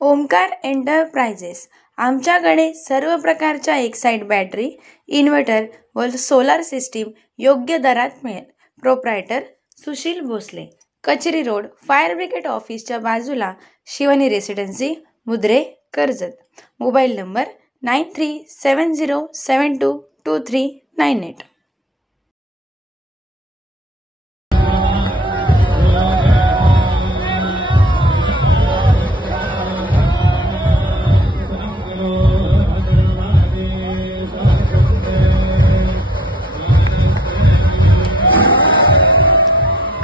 Omkar enterprises आमच्याकडे सर्व प्रकारच्या एक्साइट बॅटरी, इन्व्हर्टर व सोलार सिस्टीम योग्य दरात मिळेल. प्रोप्रायटर सुशील भोसले, कचेरी रोड, फायर ब्रिगेड ऑफिसच्या बाजूला, Shivani residency, Mudre, Karjat. Mobile number 9370722398.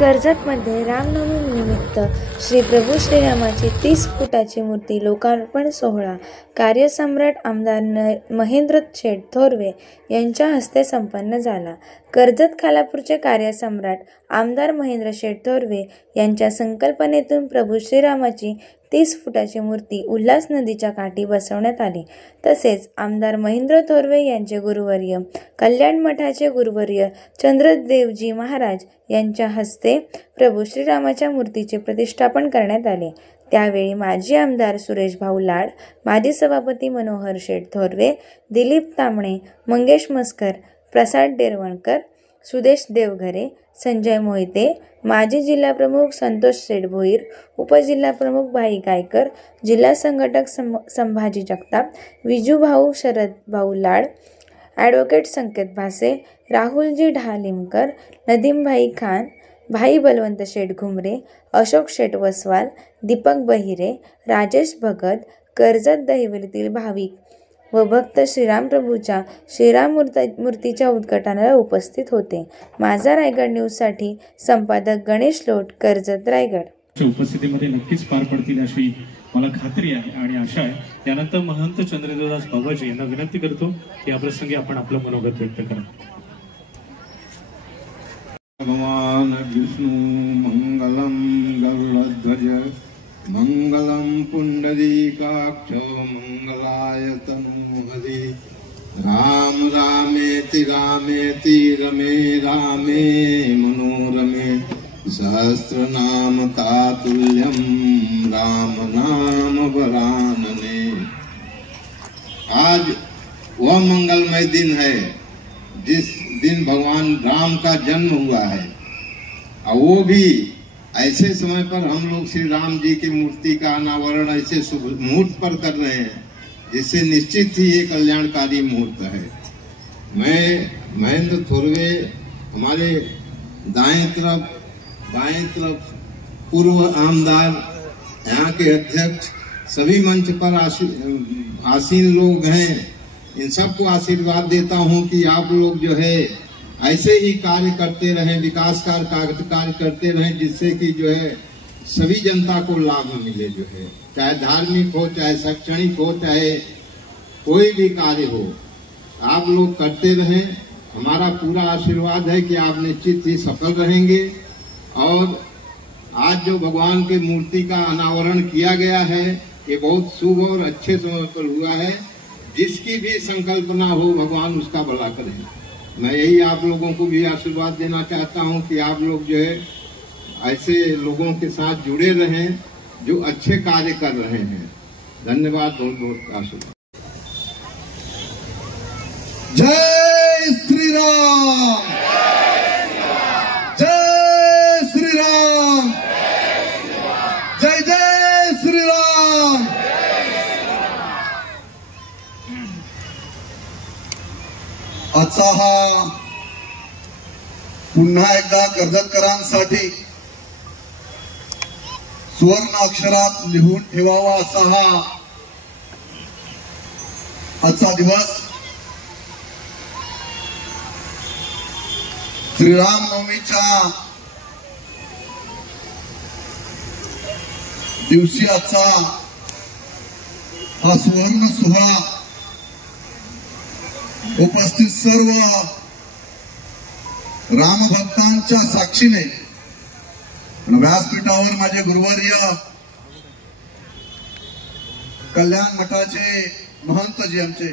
कर्जतमध्ये रामनवमीनिमित्त श्री प्रभू श्रीरामाची 30 फुटाची मूर्ती लोकार्पण सोहळा कार्यसम्राट आमदार महेंद्र शेठ थोरवे यांच्या हस्ते संपन्न झाला. कर्जत खालापूरचे कार्यसम्राट आमदार महेंद्र शेठ थोरवे यांच्या संकल्पनेतून प्रभू श्रीरामाची 30 फुटाची मूर्ती उल्हास नदीच्या काठी बसवण्यात आली. तसेच आमदार महेंद्र थोरवे यांचे गुरुवर्य कल्याण मठाचे गुरुवर्य चंद्रदेवजी महाराज यांच्या हस्ते प्रभू श्रीरामाच्या मूर्तीचे प्रतिष्ठापन करण्यात आले. त्यावेळी माजी आमदार सुरेश भाऊ लाड, माजी सभापती मनोहर शेठ थोरवे, दिलीप तांबणे, मंगेश मस्कर, प्रसाद डेरवणकर, सुदेश देवघरे, संजय मोहिते, माजी जिल्हा प्रमुख संतोष शेठ भोईर, उपजिल्हा प्रमुख भाई गायकर, जिल्हा संघटक संभाजी जगताप, विजू भाऊ शरद भाऊ लाड, ॲडव्होकेट संकेत भासे, राहुलजी ढालिमकर, नदीमभाई खान, भाई बलवंत शेठ घुमरे, अशोक शेठ वसवाल, दीपक बहिरे, राजेश भगत, कर्जत दहिवलीतील भाविक व भक्त श्रीरामप्रभूच्या श्रीराम मूर्तीच्या उद्घाटनाला उपस्थित होते. माझा रायगड न्यूजसाठी संपादक गणेश लोट, कर्जत, रायगड. उपस्थितीमध्ये नक्कीच पार पडतील अशी मला खात्री आहे आणि आशा आहे. त्यानंतर महंत चंद्रदेवदास बाबाजी यांना विनंती करतो की या प्रसंगी आपण आपलं मनोगत व्यक्त करा. भगवान विष्णु मंगलम गरुड़ध्वज मंगलम पुंडरीकाक्ष मंगलाय तनूहरि. राम रामेति रामेति रमे रामे मनोरमे सहस्रनाम तातुल्यम राम नाम वरानने. आज वह मंगलमय दिन है जिस दिन भगवान राम का जन्म हुआ है, और वो भी ऐसे समय पर हम लोग श्री राम जी की मूर्ति का अनावरण ऐसे शुभ मुहूर्त पर कर रहे हैं जिससे निश्चित ही ये कल्याणकारी मुहूर्त है. मैं महेंद्र थोरवे, हमारे दाएं तरफ पूर्व आमदार, यहाँ के अध्यक्ष, सभी मंच पर आसीन लोग हैं, इन सबको आशीर्वाद देता हूं कि आप लोग जो है ऐसे ही कार्य करते रहें, विकास कार्य करते रहें, जिससे कि जो है सभी जनता को लाभ मिले. जो है चाहे धार्मिक हो, चाहे शैक्षणिक हो, चाहे कोई भी कार्य हो, आप लोग करते रहें. हमारा पूरा आशीर्वाद है कि आप निश्चित ही सफल रहेंगे. और आज जो भगवान के मूर्ति का अनावरण किया गया है, ये बहुत शुभ और अच्छे समय पर हुआ है. जिसकी भी संकल्पना हो, भगवान उसका भला करें. मैं यही आप लोगों को भी आशीर्वाद देना चाहता हूं कि आप लोग जो है ऐसे लोगों के साथ जुड़े रहें जो अच्छे कार्य कर रहे हैं. धन्यवाद, बहुत बहुत आशीर्वाद. जय श्री राम, जय श्री राम, जय जय श्री राम. आजचा हा पुन्हा एकदा कर्जतकरांसाठी सुवर्ण अक्षरात लिहून ठेवावा असा हा आजचा दिवस. श्रीराम नवमीच्या दिवशी आजचा हा सुवर्ण सोहळा उपस्थित सर्व रामभक्तांच्या साक्षीने व्यासपीठावर माझे गुरुवर्य कल्याण मठाचे महंतजी, आमचे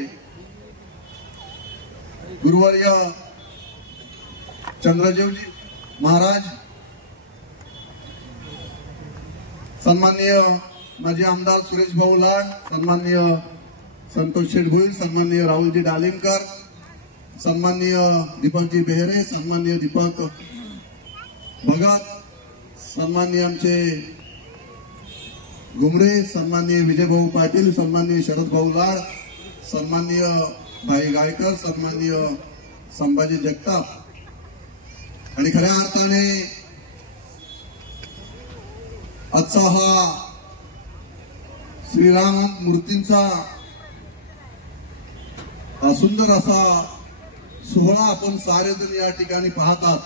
गुरुवर्य चंद्रदेवजी महाराज, सन्माननीय माजी आमदार सुरेश भाऊ लाड, सन्माननीय संतोष शेठ भोईर, सन्माननीय राहुलजी डालिमकर, सन्माननीय दीपकजी बेहरे, सन्माननीय दीपक भगत, सन्माननीय आमचे घुमरे, सन्माननीय विजयभाऊ पाटील, सन्माननीय शरद भाऊ लाड, सन्माननीय भाई गायकर, सन्माननीय संभाजी जगताप आणि खऱ्या अर्थाने आजचा हा श्रीराम मूर्तींचा सुंदर असा सोहळा आपण सारेजण या ठिकाणी पाहतात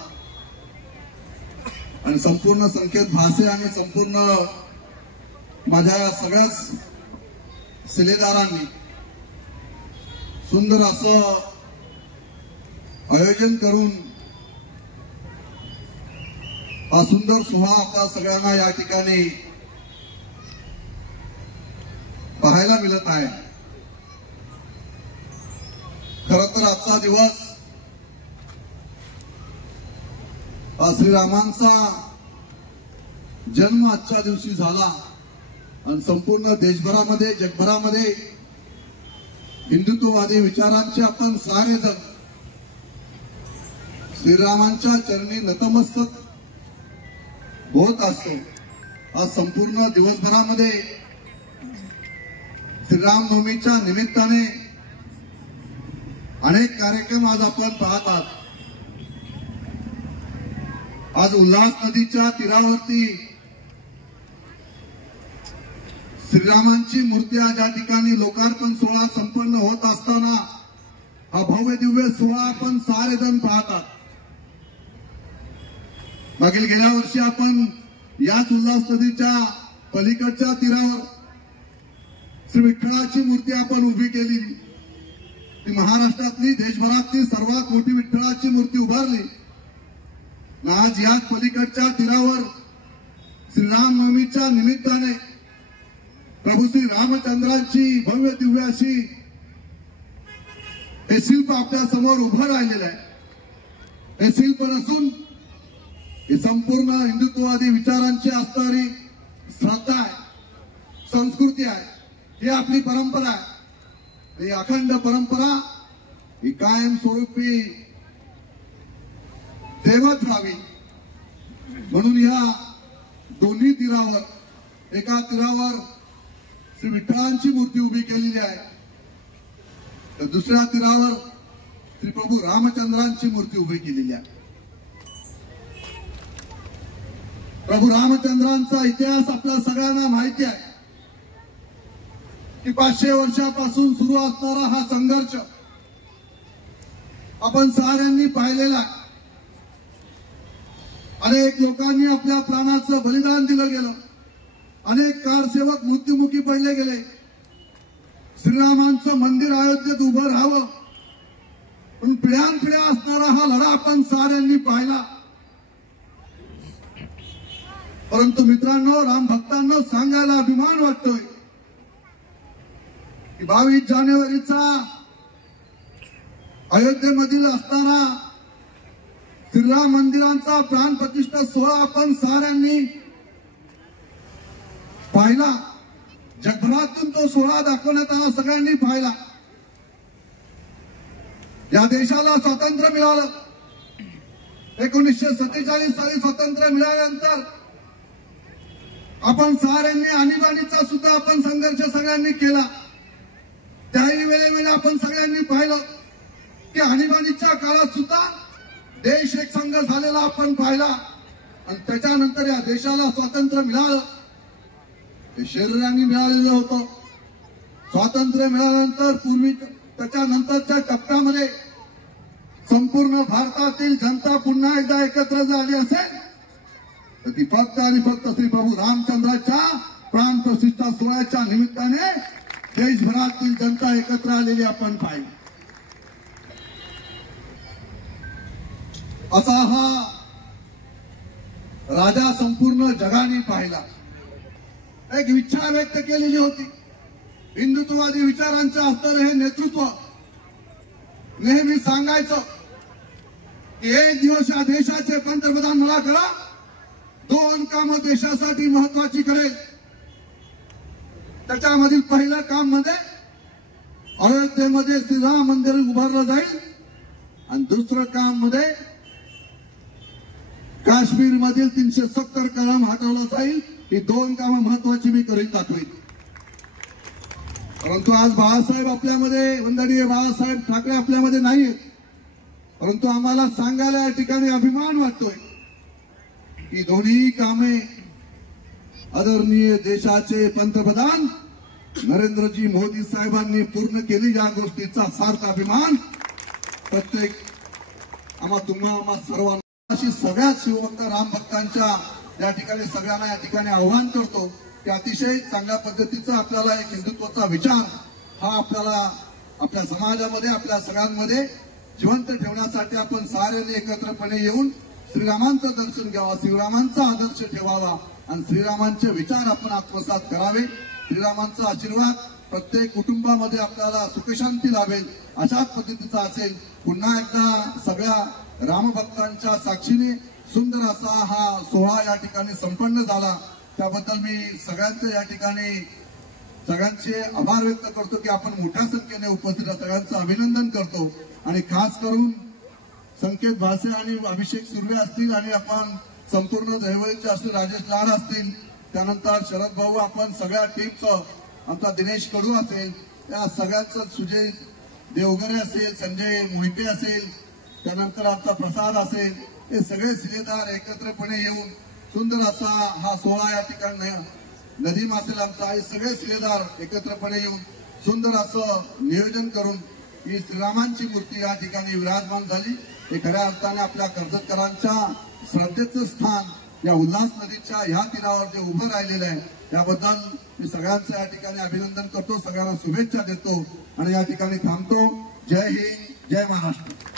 आणि संपूर्ण संकेत भाषे आणि संपूर्ण माझ्या या सगळ्याच शिलेदारांनी सुंदर असं आयोजन करून हा सुंदर सोहळा आपल्या सगळ्यांना या ठिकाणी पाहायला मिळत आहे. खरं तर आजचा दिवस श्रीरामांचा जन्म आजच्या दिवशी झाला आणि संपूर्ण देशभरामध्ये जगभरामध्ये हिंदुत्ववादी विचारांचे आपण सारेजण श्रीरामांच्या चरणी नतमस्तक होत असतो. आज संपूर्ण दिवसभरामध्ये श्रीरामनवमीच्या निमित्ताने अनेक कार्यक्रम आज आपण पाहतात. आज उल्हास नदीच्या तीरावरती श्रीरामांची मूर्ती ज्या ठिकाणी लोकार्पण सोहळा संपन्न होत असताना हा भव्य दिव्य सोहळा आपण सारेजण पाहतात. मागील गेल्या वर्षी आपण याच उल्हास नदीच्या पलीकडच्या तीरावर श्री विठ्ठलाची मूर्ती आपण उभी केली. ती महाराष्ट्रातली देशभरातली सर्वात मोठी विठ्ठलाची मूर्ती उभारली. आज याच पलीकडच्या तीरावर श्रीरामनवमीच्या निमित्ताने प्रभू श्री रामचंद्रांची भव्य दिव्य अशी हे शिल्प आपल्या समोर उभं राहिलेलं आहे. हे शिल्प नसून ही संपूर्ण हिंदुत्ववादी विचारांची असणारी श्रद्धा आहे, संस्कृती आहे, ही आपली परंपरा आहे. ही अखंड परंपरा ही कायमस्वरूपी देवत राहावी म्हणून या दोन्ही तीरावर एका तीरावर श्री विठ्ठलांची मूर्ती उभी केलेली आहे तर दुसऱ्या तीरावर श्री प्रभू रामचंद्रांची मूर्ती उभी केलेली आहे. प्रभू रामचंद्रांचा इतिहास आपल्या सगळ्यांना माहिती आहे की 500 वर्षापासून सुरू असणारा हा संघर्ष आपण साऱ्यांनी पाहिलेला आहे. अनेक लोकांनी आपल्या प्राणाचं बलिदान दिलं गेलं. अनेक कारसेवक मृत्युमुखी पडले गेले. श्रीरामांचं मंदिर अयोध्येत उभं राहावं पण पिढ्यानपिढ्या असणारा हा लढा आपण साऱ्यांनी पाहिला. परंतु मित्रांनो, राम भक्तांना सांगायला अभिमान वाटतोय की 22 जानेवारीचा अयोध्येमधील असणारा श्रीराम मंदिरांचा प्राण प्रतिष्ठा सोहळा आपण साऱ्यांनी पाहिला. जगभरातून तो सोहळा दाखवण्यात आला, सगळ्यांनी पाहिला. या देशाला स्वातंत्र्य मिळालं. 1947 साली स्वातंत्र्य मिळाल्यानंतर आपण साऱ्यांनी आणीबाणीचा सुद्धा आपण संघर्ष सगळ्यांनी केला. त्याही वेळेला आपण सगळ्यांनी पाहिलं की आणीबाणीच्या काळात सुद्धा देश एक संघ झालेला आपण पाहिला आणि त्याच्यानंतर या देशाला स्वातंत्र्य मिळालं. ते शरीराने मिळालेलं होतं. स्वातंत्र्य मिळाल्यानंतर पूर्वी त्याच्यानंतरच्या टप्प्यामध्ये संपूर्ण भारतातील जनता पुन्हा एकदा एकत्र झाली असेल तर ती फक्त आणि फक्त श्री प्रभू रामचंद्राच्या प्राण प्रतिष्ठा सोहळ्याच्या निमित्ताने देशभरातील जनता एकत्र आलेली आपण पाहिली. असा हा राजा संपूर्ण जगाने पाहिला. एक इच्छा व्यक्त केलेली होती. हिंदुत्ववादी विचारांचं असणारं हे नेतृत्व नेहमी सांगायचं की एक दिवस या देशाचे पंतप्रधान मला करा, 2 कामं देशासाठी महत्वाची करेल. त्याच्यामधील पहिलं काम म्हणजे अयोध्येमध्ये श्रीराम मंदिर उभारलं जाईल आणि दुसरं काम मध्ये काश्मीर मधील 370 कलम हटवलं जाईल. ही 2 कामं महत्वाची मी करीत दाखवेन. परंतु आज बाळासाहेब आपल्यामध्ये, वंदनीय बाळासाहेब ठाकरे आपल्यामध्ये नाहीयेत, परंतु आम्हाला सांगायला या ठिकाणी अभिमान वाटतोय की दोन्ही कामे आदरणीय देशाचे पंतप्रधान नरेंद्रजी मोदी साहेबांनी पूर्ण केली. या गोष्टीचा सार्थ अभिमान प्रत्येक आम्हा सर्वांना, अशी सगळ्या शिवभक्त राम भक्तांच्या या ठिकाणी सगळ्यांना या ठिकाणी आव्हान करतो की अतिशय चांगल्या पद्धतीचा आपल्याला एक हिंदुत्वाचा विचार हा आपल्याला आपल्या समाजामध्ये, आपल्या सगळ्यांमध्ये जिवंत ठेवण्यासाठी आपण साऱ्यांनी एकत्रपणे येऊन श्रीरामांचं दर्शन घ्यावं, श्रीरामांचा आदर्श ठेवावा आणि श्रीरामांचे विचार आपण आत्मसात करावे. श्रीरामांचा आशीर्वाद प्रत्येक कुटुंबामध्ये आपल्याला सुखशांती लाभेल अशाच पद्धतीचा असेल. पुन्हा एकदा सगळ्या रामभक्तांच्या साक्षीने सुंदर असा हा सोहळा या ठिकाणी संपन्न झाला. त्याबद्दल मी सगळ्यांचे या ठिकाणी सगळ्यांचे आभार व्यक्त करतो की आपण मोठ्या संख्येने उपस्थित, सगळ्यांचं अभिनंदन करतो. आणि खास करून संकेत भासे आणि अभिषेक सुर्वे असतील आणि आपण संपूर्ण दहिवळीचे असतील, राजेश लाड असतील, त्यानंतर शरद भाऊ, आपण सगळ्या टीमचं, आमचा दिनेश कडू असेल, त्या सगळ्यांचं, सुजय देवगरे असेल, संजय मोहिते असेल, त्यानंतर आमचा प्रसाद असेल, हे सगळे शिलेदार एकत्रपणे येऊन सुंदर असा हा सोहळा या ठिकाणी, नदीम असेल आमचा, हे सगळे शिलेदार एकत्रपणे येऊन सुंदर असं नियोजन करून ही श्रीरामांची मूर्ती या ठिकाणी विराजमान झाली. हे खऱ्या अर्थाने आपल्या कर्जतकरांच्या श्रद्धेचं स्थान या उल्हास नदीच्या ह्या तीरावर जे उभं राहिलेलं आहे त्याबद्दल मी सगळ्यांचं या ठिकाणी अभिनंदन करतो, सगळ्यांना शुभेच्छा देतो आणि या ठिकाणी थांबतो. जय हिंद, जय महाराष्ट्र.